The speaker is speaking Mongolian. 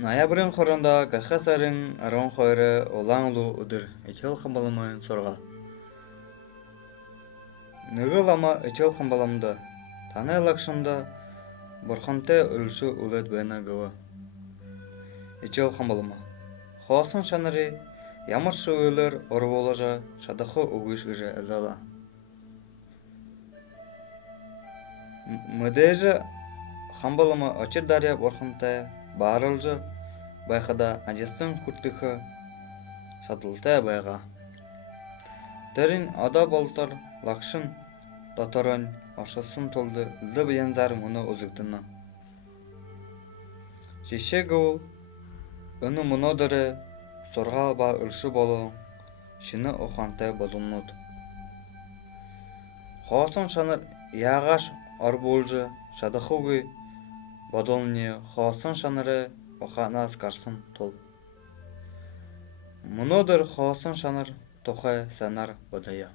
Ноябрын хорунда кахасарын 12-ы улаанлуу өдөр ичээл хамбаламын сургаал. Нөгөө лама ичээл хамбаламда танай лагшанда бурхантай өлшөө үлэд байна гэв. Ичээл хамбалама. Хоосон шанари ямар шүлэр орволожа шадахо өгөшгэж алала. Мөдөж хамбалама очир дарья бурхантай бааралж байхада ажистан хүртэх шадлалтай байгаа. Тэрийн одоо болтор лагшин доторон оршилсон тулд лөв янзаар мөнө үзэгдэнэ. Жишээгүй өнө мөнөдөр сургаал ба өлшөө болон шинэ ухаантай боломнууд. Хоосон шанар яагаш орбуулж шадахуугүй бодолны хоосон шанараа ухаанаас гарсан тул. Мөнөдөр хоосон шанар тухай санаар бодъё.